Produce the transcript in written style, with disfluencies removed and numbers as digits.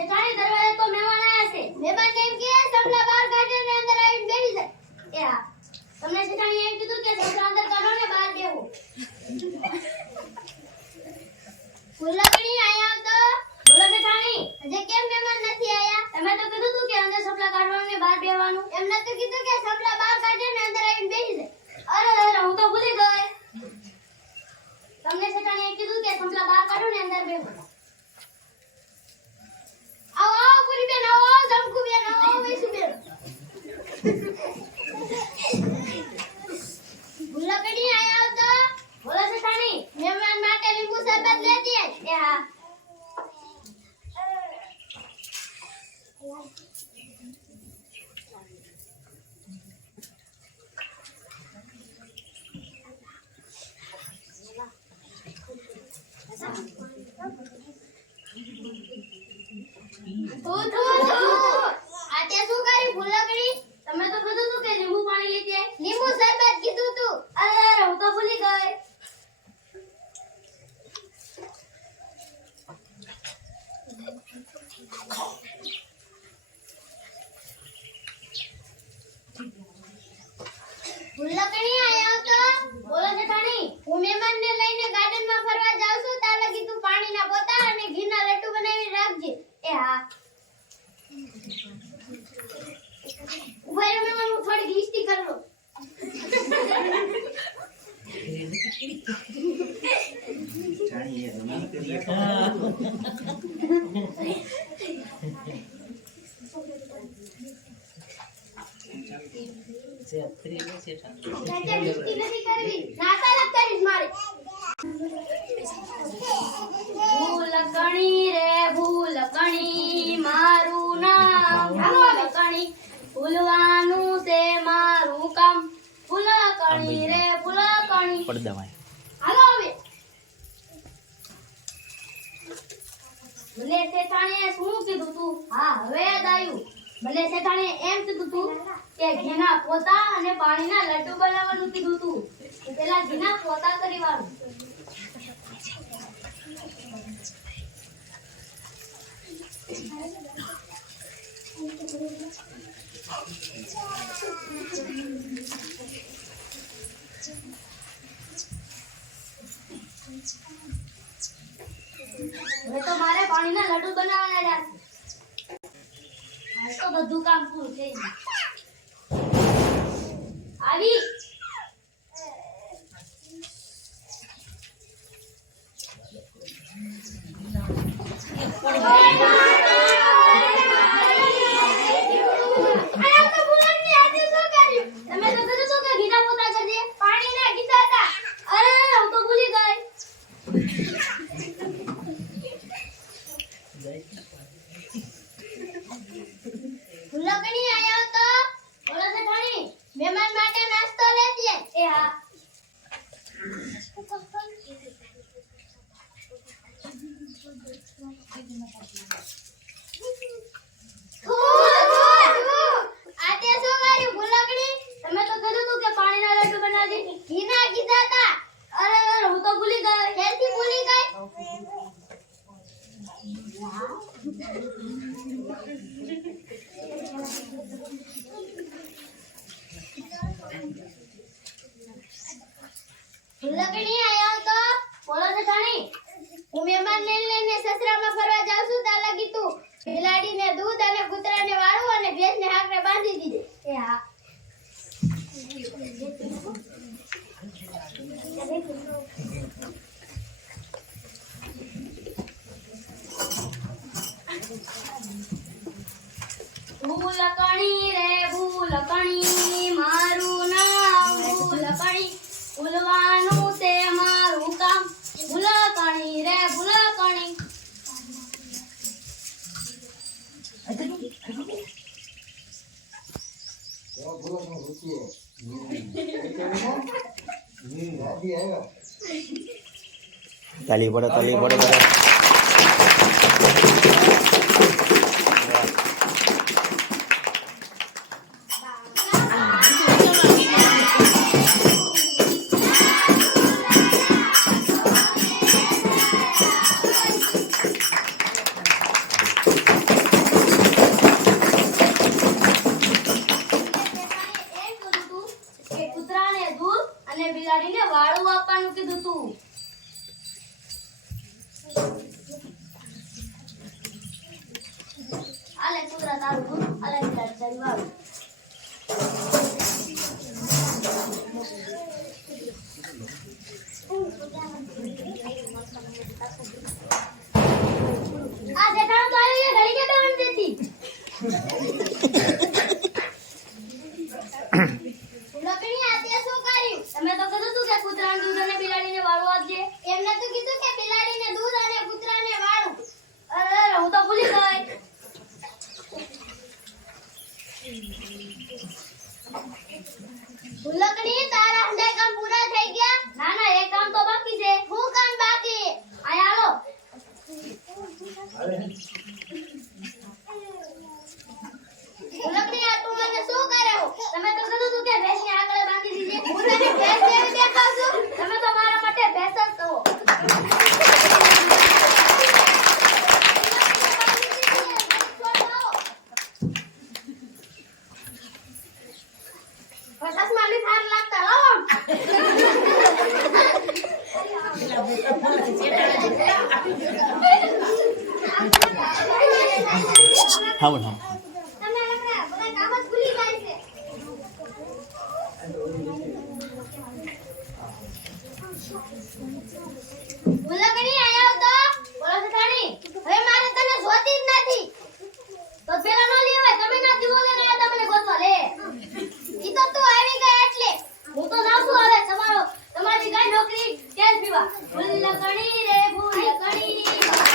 શેઠાણી દરવાજે તો મહેમાન આયા છે. મહેમાન એમ કે સપના બહાર કાઢીને અંદર આવીને બેસી જાય. એ હા. તમને શેઠાણી એમ કીધું કે સપના અંદર કાઢો ને બહાર બેહો. ફૂલકડી આયા તો બોલો શેઠાણી. હજે કેમ મહેમાન નથી આયા? તમે તો કીધું તું કે અંદર સપના કાઢવાનું ને બહાર બેહવાનું. એમ નતું કીધું કે સપના બહાર કાઢીને અંદર આવીને બેસી જાય. અરે હું તો ભૂલી ગઈ. તમને શેઠાણી એમ કીધું કે સપના બહાર કાઢો ને અંદર બેહો. આવો પૂરી બેન આવો જમકુ બેન આવો વેસુ બેન ગુલાબડી આયા તો બોલો શેઠાણી મહેમાન માટે લીંબુ શરબત લેતી આય. એ હા. આતે શું કરી ફૂલકડી? તમે તો કીધું તું કે લીંબુ પાણી લેતી આય. લીંબુ શરબત કીધું તું. અરે હું તો ભૂલી ગઈ. ફૂલકડી આયા તો બોલો શેઠાણી. હું મહેમાનને લઈને ગાર્ડનમાં ફરવા જાઉં છું. તાર લગી તું પાણીના પોતા અને ઘીના લડ્ડુ બનાવીને રાખજે. એ હા. ઉભા રહો મહેમાન, હું થોડી ગીસ્તી કરી લઉં. ભૂલકણી રે ભૂલકણી મારું નામ ભૂલકણી ભૂલવાનું છે મારું કામ. ભૂલકણી રે ભૂલકણી હાલો હવે. ભલે શેઠાણીએ શું કીધું તું? હા હવે યાદ આવ્યું. ભલે શેઠાણીએ એમ કીધું તું કે ઘીના પોતા અને પાણીના લડ્ડુ બનાવવાનું કીધું તું. પેલા ઘીના પોતા કરીવાનું. હવે તો મારે પાણીના લડ્ડુ બનાવવાના રહ્યા છે. આજ તો બધું કામ પૂરું થઈ ગયું. આવી મહેમાન માટે નાસ્તો લેતી આય. એ હા. આતે શું કર્યું ભૂલકડી? તમે તો કીધું તું કે પાણીના લડ્ડુ બનાવજે. ઘીના કીધા હતા. અરે હું તો ભૂલી ગઈ. કેથી ભૂલી ગઈ? ભૂલકડી આયા તો બોલો શેઠાણી. હું મહેમાનને લઈને સસરામાં ફરવા જાઉં છું. તાર લગી તું બિલાડીને દૂધ અને કૂતરાને વાળું અને ભેંસને હાકરે બાંધી દીધે. એ હા. ભૂલકણી રે ભૂલકણી મારું નામ ભૂલકણી ભૂલવાનું તે મારું કામ. ભૂલકણી રે ભૂલકણી. તાલી પડે તાલી પડે. બિલાડીને વાળું આપવાનું કીધું તું. આલે કૂતરા તારું દૂધ, આલે બિલાડી તારી વાળું. આ જેઠાણું તો આવી ગયું, ઘડી કે બેહવાની દેતી. લકડી આ તે શું કર્યું? તમે તો કીધું તું કે કૂતરાને દૂધ અને બિલાડીને વાળું આપજે. એમને તો કીધું કે બિલાડીને દૂધ અને કૂતરાને વાળું. અરે હું તો ભૂલી ગઈ. ફૂલકડી તારા હંધાઈ કામ પૂરા થઈ ગયા? ના ના, એક કામ તો બાકી છે. શું કામ બાકી? આયા આવો. ફૂલકડી આ તું મને શું કર્યો? તમે તો કીધું તું કે ભેંસને આગળ બાંધી દીધી. હું તને ભેંસ જેવી દેખાવ છું? તમે તો મારા માટે ભેંસ જ છો. પચાસ માલી થાર લાગતા લાવો. હા બોલ હા. તમે લગડા બધા કામ જ ભૂલી જાય છે. ફૂલકડી આયા તો બોલો સતાણી. હવે મારે તને જોતી જ નથી. તો પેલા નો લેવાય, તમે ના દીવો લઈને આયા તમને ગોતવા લે. ઈ તો તું આવી ગઈ એટલે હું તો જાઉં છું. હવે તમારી કઈ નોકરી કેમ પીવા. ફૂલકડી રે ફૂલકડી ની